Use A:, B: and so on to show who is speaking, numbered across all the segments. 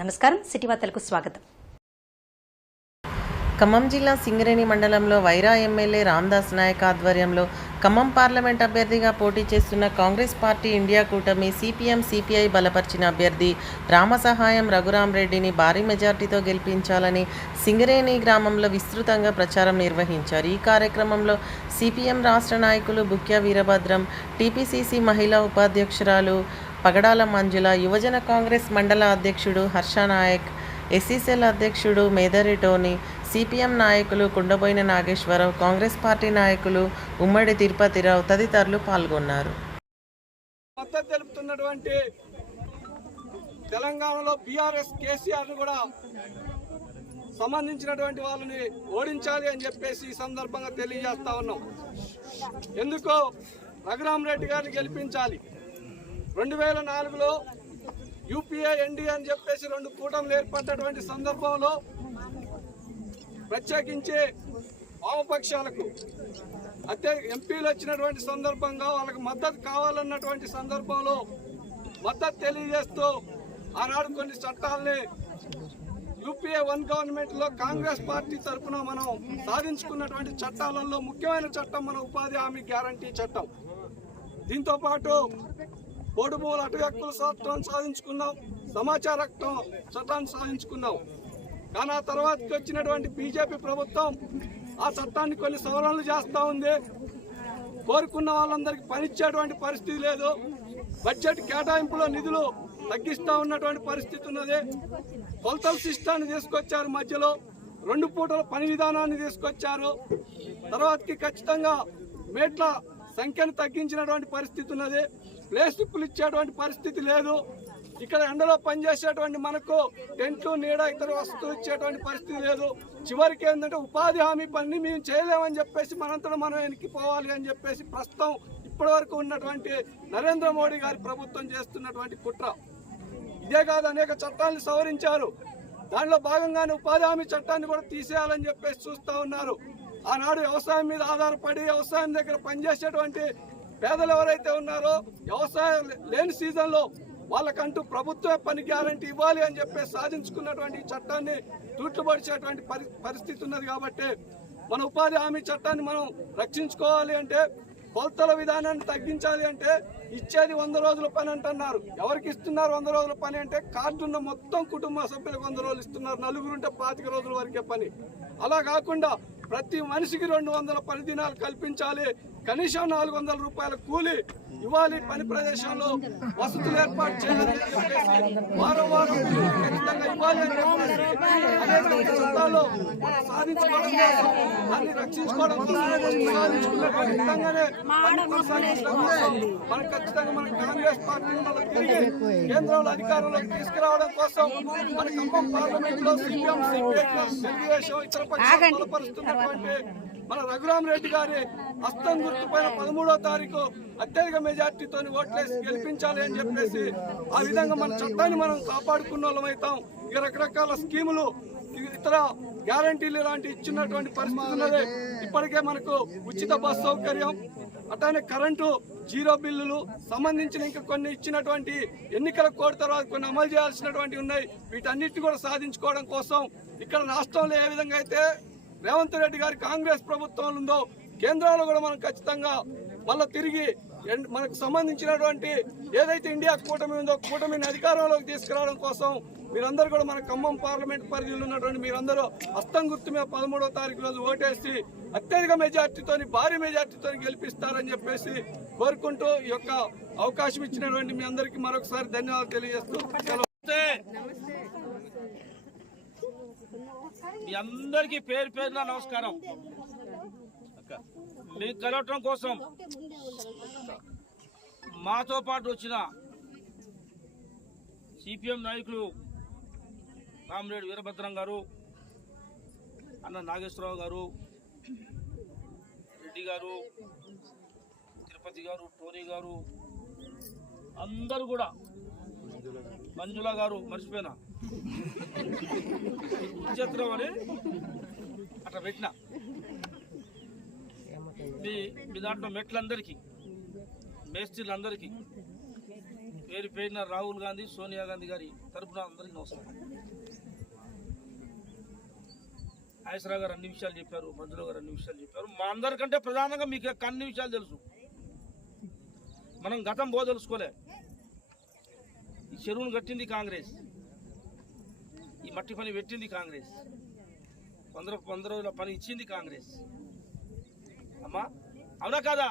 A: నమస్కారం సిటీ వార్తలకు స్వాగతం ఖమ్మం జిల్లా సింగరేణి మండలంలో వైరా ఎమ్మెల్యే రామ్దాస్ నాయక్ ఆధ్వర్యంలో ఖమ్మం పార్లమెంట్ అభ్యర్థిగా పోటీ చేస్తున్న కాంగ్రెస్ పార్టీ ఇండియా కూటమి సిపిఎం సిపిఐ బలపరిచిన అభ్యర్థి రామసహాయం రఘురాం రెడ్డిని భారీ మెజార్టీతో గెలిపించాలని సింగరేణి గ్రామంలో విస్తృతంగా ప్రచారం నిర్వహించారు ఈ కార్యక్రమంలో సిపిఎం రాష్ట్ర నాయకులు బుక్య వీరభద్రం టీపీసీసీ మహిళా ఉపాధ్యక్షురాలు పగడాల మంజుల యువజన కాంగ్రెస్ మండల అధ్యక్షుడు నాయక్ ఎస్సీసీఎల్ అధ్యక్షుడు మేదరి టోని సిపిఎం నాయకులు కుండబోయిన నాగేశ్వరరావు కాంగ్రెస్ పార్టీ నాయకులు ఉమ్మడి తిరుపతిరావు తదితరులు పాల్గొన్నారు
B: మద్దతు తెలుపుతున్నటువంటి తెలంగాణలో బీఆర్ఎస్ కేసీఆర్ కూడా సంబంధించినటువంటి వాళ్ళని ఓడించాలి అని చెప్పేసి ఈ సందర్భంగా తెలియజేస్తా ఉన్నాం ఎందుకో రఘురామ్ రెడ్డి గారిని గెలిపించాలి రెండు వేల నాలుగులో యూపీఏ ఎన్డీఏ అని చెప్పేసి రెండు కూటములు ఏర్పడ్డటువంటి సందర్భంలో ప్రత్యేకించి వామపక్షాలకు అత్య ఎంపీలు వచ్చినటువంటి సందర్భంగా వాళ్ళకి మద్దతు కావాలన్నటువంటి సందర్భంలో మద్దతు తెలియజేస్తూ ఆనాడు కొన్ని చట్టాలని యూపీఏ వన్ గవర్నమెంట్లో కాంగ్రెస్ పార్టీ తరఫున మనం సాధించుకున్నటువంటి చట్టాలలో ముఖ్యమైన చట్టం మన ఉపాధి హామీ గ్యారంటీ చట్టం దీంతోపాటు బోడుభూముల అటు హక్కుల చట్టాన్ని సాధించుకున్నాం సమాచార హక్కు చట్టాన్ని సాధించుకున్నాం కానీ ఆ తర్వాతకి వచ్చినటువంటి బీజేపీ ప్రభుత్వం ఆ చట్టాన్ని కొన్ని సవరణలు చేస్తూ ఉంది కోరుకున్న వాళ్ళందరికీ పనిచ్చేటువంటి పరిస్థితి లేదు బడ్జెట్ కేటాయింపులో నిధులు తగ్గిస్తూ ఉన్నటువంటి పరిస్థితి ఉన్నది కొలతల సిస్టాన్ని తీసుకొచ్చారు మధ్యలో రెండు పూటల పని విధానాన్ని తీసుకొచ్చారు తర్వాతకి ఖచ్చితంగా మేట్ల సంఖ్యను తగ్గించినటువంటి పరిస్థితి ఉన్నది ప్లేస్టిప్పులు ఇచ్చేటువంటి పరిస్థితి లేదు ఇక్కడ ఎండలో పనిచేసేటువంటి మనకు టెంట్లు నీడ ఇతర వస్తువులు ఇచ్చేటువంటి పరిస్థితి లేదు చివరికి ఏంటంటే ఉపాధి హామీ పనిని మేము చేయలేమని చెప్పేసి మనంతా మనం వెనక్కిపోవాలి అని చెప్పేసి ప్రస్తుతం ఇప్పటి ఉన్నటువంటి నరేంద్ర మోడీ గారి ప్రభుత్వం చేస్తున్నటువంటి కుట్ర ఇదే కాదు అనేక చట్టాలను సవరించారు దానిలో భాగంగానే ఉపాధి హామీ చట్టాన్ని కూడా తీసేయాలని చెప్పేసి చూస్తూ ఉన్నారు ఆనాడు వ్యవసాయం మీద ఆధారపడి వ్యవసాయం దగ్గర పనిచేసేటువంటి పేదలు ఎవరైతే ఉన్నారో వ్యవసాయం లేని సీజన్లో వాళ్ళకంటూ ప్రభుత్వ పని గ్యారంటీ ఇవ్వాలి అని చెప్పి సాధించుకున్నటువంటి చట్టాన్ని తూట్లుపడిచేటువంటి పరి పరిస్థితి ఉన్నది కాబట్టి మన ఉపాధి హామీ చట్టాన్ని మనం రక్షించుకోవాలి అంటే కొలతల విధానాన్ని తగ్గించాలి అంటే ఇచ్చేది వంద రోజుల పని అంటున్నారు ఎవరికి ఇస్తున్నారు వంద రోజుల పని అంటే కార్డు ఉన్న మొత్తం కుటుంబ సభ్యులకు వంద రోజులు ఇస్తున్నారు నలుగురు ఉంటే పాతిక రోజుల వరకే పని అలా కాకుండా ప్రతి మనిషికి రెండు వందల పని దినాలు కల్పించాలి కనీసం నాలుగు వందల రూపాయల కూలి ఇవ్వాలి పని ప్రదేశంలో వసతులు ఏర్పాటు చేయాలని వారం వారం ఖచ్చితంగా మన కాంగ్రెస్ కేంద్రంలో అధికారంలోకి తీసుకురావడం కోసం మన ఖమ్మం పార్లమెంట్ లో తెలుగుదేశం ఇతర పక్షాలు మన రఘురామరెడ్డి గారి హస్తం గుర్తుపైన పదమూడో తారీఖు అత్యధిక మెజార్టీతో ఓట్లేసి గెలిపించాలి అని చెప్పేసి ఆ విధంగా మన చట్టాన్ని మనం కాపాడుకున్న వాళ్ళమైతాం ఈ రకరకాల స్కీములు ఇతర గ్యారంటీలు ఇలాంటి ఇచ్చినటువంటి పరిస్థితి ఉన్నది ఇప్పటికే మనకు ఉచిత బస్ సౌకర్యం అట్లానే కరెంటు జీరో బిల్లులు సంబంధించిన ఇంకా కొన్ని ఇచ్చినటువంటి ఎన్నికల కోడ్ తర్వాత కొన్ని అమలు చేయాల్సినటువంటి ఉన్నాయి వీటన్నిటిని కూడా సాధించుకోవడం కోసం ఇక్కడ రాష్ట్రంలో ఏ విధంగా అయితే రేవంత్ రెడ్డి గారి కాంగ్రెస్ ప్రభుత్వం ఉందో కేంద్రంలో కూడా మనం ఖచ్చితంగా మళ్ళీ తిరిగి మనకు సంబంధించినటువంటి ఏదైతే ఇండియా కూటమి ఉందో కూటమిని అధికారంలోకి తీసుకురావడం కోసం మీరందరూ కూడా మన ఖమ్మం పార్లమెంట్ పరిధిలో ఉన్నటువంటి మీరందరూ అస్తం గుర్తు మీద పదమూడవ తారీఖు రోజు ఓటేసి అత్యధిక మెజార్టీతో భారీ మెజార్టీతో గెలిపిస్తారని చెప్పేసి కోరుకుంటూ ఈ యొక్క అవకాశం ఇచ్చినటువంటి మీ అందరికీ మరొకసారి ధన్యవాదాలు తెలియజేస్తూ
C: మీ అందరికీ పేరు పేరున నమస్కారం మీ కలవటం కోసం మాతో పాటు వచ్చిన సిపిఎం నాయకులు కామ్రేడ్ వీరభద్రం గారు అన్న నాగేశ్వరరావు గారు రెడ్డి గారు తిరుపతి గారు టోనీ గారు అందరు కూడా మంజుల గారు మర్చిపోయినా చేస్తున్నామని అట్లా పెట్టిన మీ మీ దాంట్లో మెట్లందరికీ మేస్త్రీలందరికీ పేరు పేరిన రాహుల్ గాంధీ సోనియా గాంధీ గారి తరఫున అందరికీ నమస్కారం ఆయేసరావు గారు అన్ని విషయాలు చెప్పారు మంజురావు గారు అన్ని విషయాలు చెప్పారు మా అందరికంటే ప్రధానంగా మీకు అన్ని విషయాలు తెలుసు మనం గతం పో తెలుసుకోలే ఈ చెరువును కట్టింది కాంగ్రెస్ మట్టి పని పెట్టింది కాంగ్రెస్ వంద వంద రోజుల పని ఇచ్చింది కాంగ్రెస్ అమ్మా అవునా కదా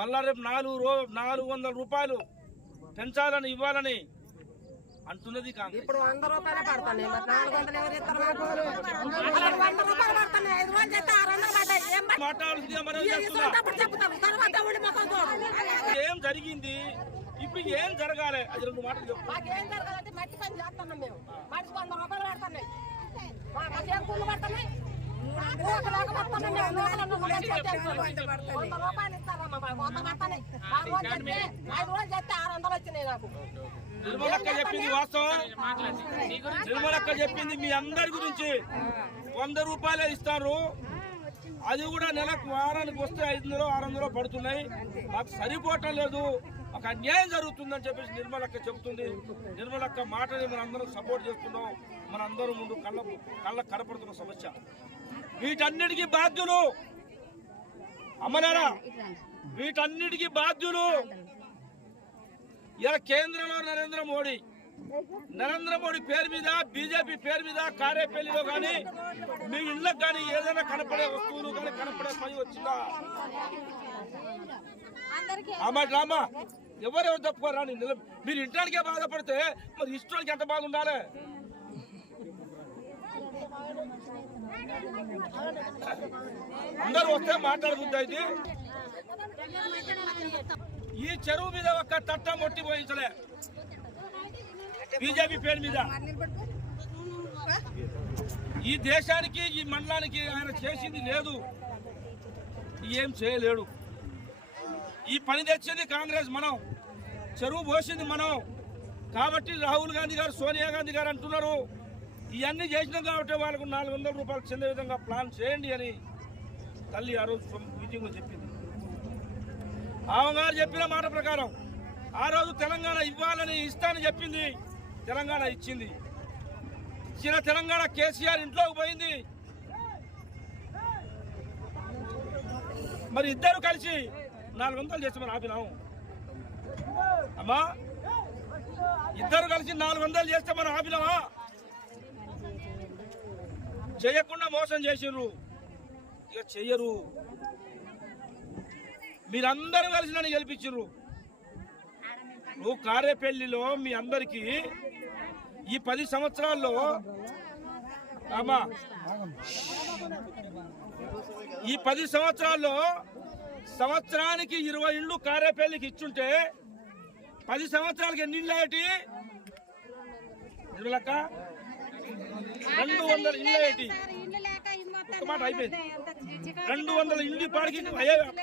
C: మళ్ళా రేపు నాలుగు రో నాలుగు వందల రూపాయలు పెంచాలని ఇవ్వాలని అంటున్నది కాంగ్రెస్ ఇప్పుడు ఏం జరిగింది ఇప్పుడు ఏం జరగాలి అది రెండు మాటలు
D: జరగాలంటే మట్టి పని చేస్తున్నాం మేము మనిషి వంద రూపాయలు పడుతున్నాయి పడుతున్నాయి ఆరు
C: వందలు నాకు చెప్పింది చెప్పింది మీ అందరి గురించి వంద రూపాయలే ఇస్తారు అది కూడా నెలకు వారానికి వస్తే ఐదు వందలు ఆరు వందలు పడుతున్నాయి మాకు సరిపోవటం లేదు ఒక అన్యాయం జరుగుతుందని చెప్పేసి నిర్మలక్క చెబుతుంది నిర్మలక్క మాటని మనందరం సపోర్ట్ చేస్తున్నాం మనందరం ముందు కళ్ళ కళ్ళ కనపడుతున్న సమస్య వీటన్నిటికీ బాధ్యులు అమ్మనారా వీటన్నిటికీ బాధ్యులు ఇలా కేంద్రంలో నరేంద్ర మోడీ నరేంద్ర మోడీ పేరు మీద బీజేపీ పేరు మీద కారేపల్లిలో కానీ మీ ఇళ్ళకు కానీ ఏదైనా కనపడే వస్తువులు కానీ కనపడే పని వచ్చిందా అమ్మా ఎవరెవరు తప్పుకోరా మీరు ఇంటానికే బాధపడితే మరి ఇష్టానికి ఎంత బాగుండాలి అందరూ వస్తే మాట్లాడుకుంటా ఇది ఈ చెరువు మీద ఒక తట్ట మొట్టి పోయించలే బీజేపీ పేరు మీద ఈ దేశానికి ఈ మండలానికి ఆయన చేసింది లేదు ఏం చేయలేడు ఈ పని తెచ్చింది కాంగ్రెస్ మనం చెరువు పోసింది మనం కాబట్టి రాహుల్ గాంధీ గారు సోనియా గాంధీ గారు అంటున్నారు ఇవన్నీ చేసినాం కాబట్టి వాళ్ళకు నాలుగు వందల రూపాయలు చెందే విధంగా ప్లాన్ చేయండి అని తల్లి ఆ రోజు మీటింగ్లో చెప్పింది ఆమె గారు చెప్పిన మాట ప్రకారం ఆ రోజు తెలంగాణ ఇవ్వాలని ఇస్తానని చెప్పింది తెలంగాణ ఇచ్చింది ఇచ్చిన తెలంగాణ కేసీఆర్ ఇంట్లోకి పోయింది మరి ఇద్దరు కలిసి నాలుగు వందలు చేసి మనం ఆపినాము అమ్మా ఇద్దరు కలిసి నాలుగు వందలు చేస్తే మనం ఆపినామా చేయకుండా మోసం చేసిర్రు ఇక చెయ్యరు మీరందరూ కలిసి నన్ను గెలిపించు నువ్వు కారేపల్లిలో మీ అందరికీ ఈ పది సంవత్సరాల్లో అమ్మా ఈ పది సంవత్సరాల్లో సంవత్సరానికి ఇరవై ఇండ్లు కారేపల్లికి ఇచ్చుంటే పది సంవత్సరాలకి ఎన్ని ఇండ్లు ఏటి రెండు వందల ఇండ్లు ఏంటి మాట అయిపోయింది రెండు వందల ఇండ్లు పాడికి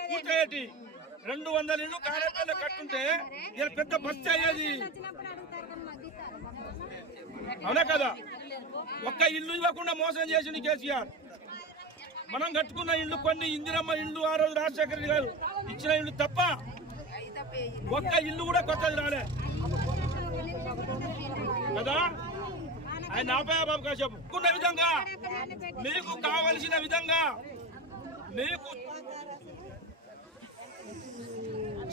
C: పూర్తి రెండు వందల ఇల్లు కార్యాలయాలు కట్టుంటే ఇక్కడ పెద్ద బస్సు అయ్యేది అవునా కదా ఒక్క ఇల్లు ఇవ్వకుండా మోసం చేసింది కేసీఆర్ మనం కట్టుకున్న ఇల్లు కొన్ని ఇందిరమ్మ ఇల్లు ఆ రోజు రాజశేఖర గారు ఇచ్చిన ఇల్లు తప్ప ఒక్క ఇల్లు కూడా కొత్తది రాలే కదా ఆయన నాపయ బాబు కాసేపు విధంగా మీకు కావలసిన విధంగా మీకు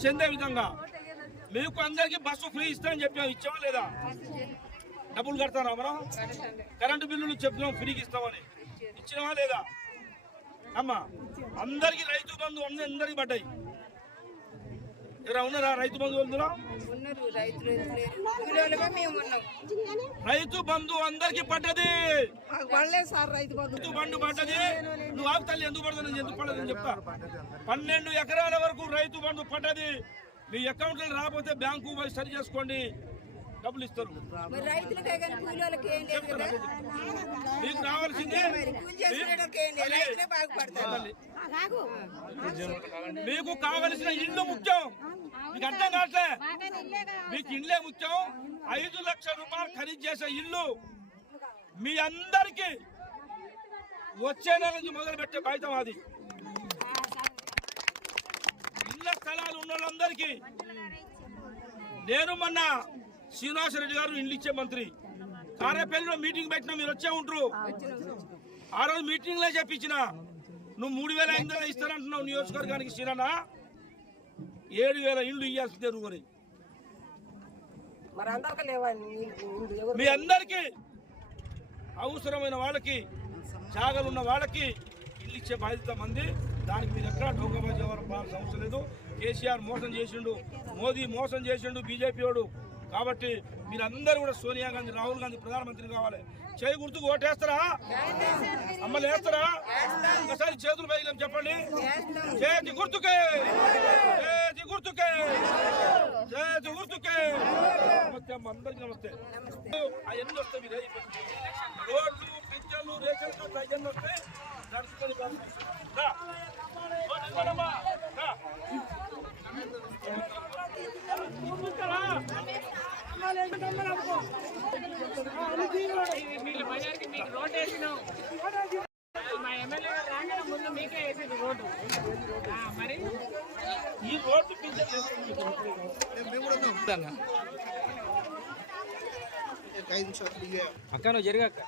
C: చెందే విధంగా మీకు అందరికి బస్సు ఫ్రీ ఇస్తానని చెప్పాం ఇచ్చావా లేదా డబ్బులు కడతారా మనం కరెంటు బిల్లులు చెప్తున్నాం ఫ్రీకి ఇస్తామని ఇచ్చినావా లేదా అమ్మా అందరికి రైతు బంధు అందరికి పడ్డాయి రైతు బంధు రైతు బంధు అందరికి పడ్డది రైతు బంధు పడ్డది నువ్వు ఆపు తల్లి ఎందుకు పడుతుంది ఎందుకు పడదని చెప్తా పన్నెండు ఎకరాల వరకు రైతు బంధు పడ్డది మీ లో రాకపోతే బ్యాంకు సరి చేసుకోండి డబ్బులు ఇస్తారు మీకు రావాల్సిందే మీకు కావలసిన ఇల్లు ముఖ్యం మీకు అర్థం కావట్లే మీకు ఇండ్లే ముఖ్యం ఐదు లక్షల రూపాయలు ఖరీదు చేసే ఇల్లు మీ అందరికి వచ్చే నెల నుంచి మొదలు పెట్టే బాధ్యతం అది ఇళ్ళ స్థలాలు ఉన్న వాళ్ళందరికీ నేను మొన్న శ్రీనివాసరెడ్డి గారు ఇల్లు ఇచ్చే మంత్రి కార్యపల్లిలో మీటింగ్ పెట్టినా మీరు వచ్చే ఉంటారు ఆ రోజు మీటింగ్ లో చెప్పించిన నువ్వు మూడు వేల ఐదు వందలు ఇస్తానంటున్నావు నియోజకవర్గానికి సిరనా ఏడు వేల ఇళ్ళు ఇయ్యాల్సి నువ్వు మీ అందరికీ అవసరమైన వాళ్ళకి జాగలున్న వాళ్ళకి ఇల్లు ఇచ్చే బాధ్యత మంది దానికి మీరు ఎక్కడ డోకాబాజీ అవసరం లేదు కేసీఆర్ మోసం చేసిండు మోదీ మోసం చేసిండు బీజేపీ వాడు కాబట్టి మీరందరూ కూడా సోనియా గాంధీ రాహుల్ గాంధీ ప్రధానమంత్రి కావాలి చేయి గుర్తుకు ఓటేస్తారా అమ్మలు వేస్తారా ఒకసారి చేతులు వేయలేం చెప్పండి చేతి గుర్తుకే చేతి గుర్తుకే చేతి గుర్తుకే నమస్తే అమ్మ అందరికి నమస్తే అవన్నీ వస్తాయి మీరు రోడ్లు పిచ్చర్లు రేషన్ కార్డు అవన్నీ వస్తే నడుచుకొని అక్క నువ్వు జరిగా అక్క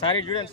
C: సారీ చూడండి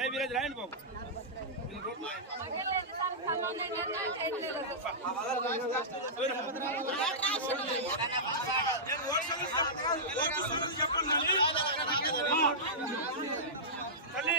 E: ఏ వీరేజ్ రాయండి బాబు చెప్పండి తల్లి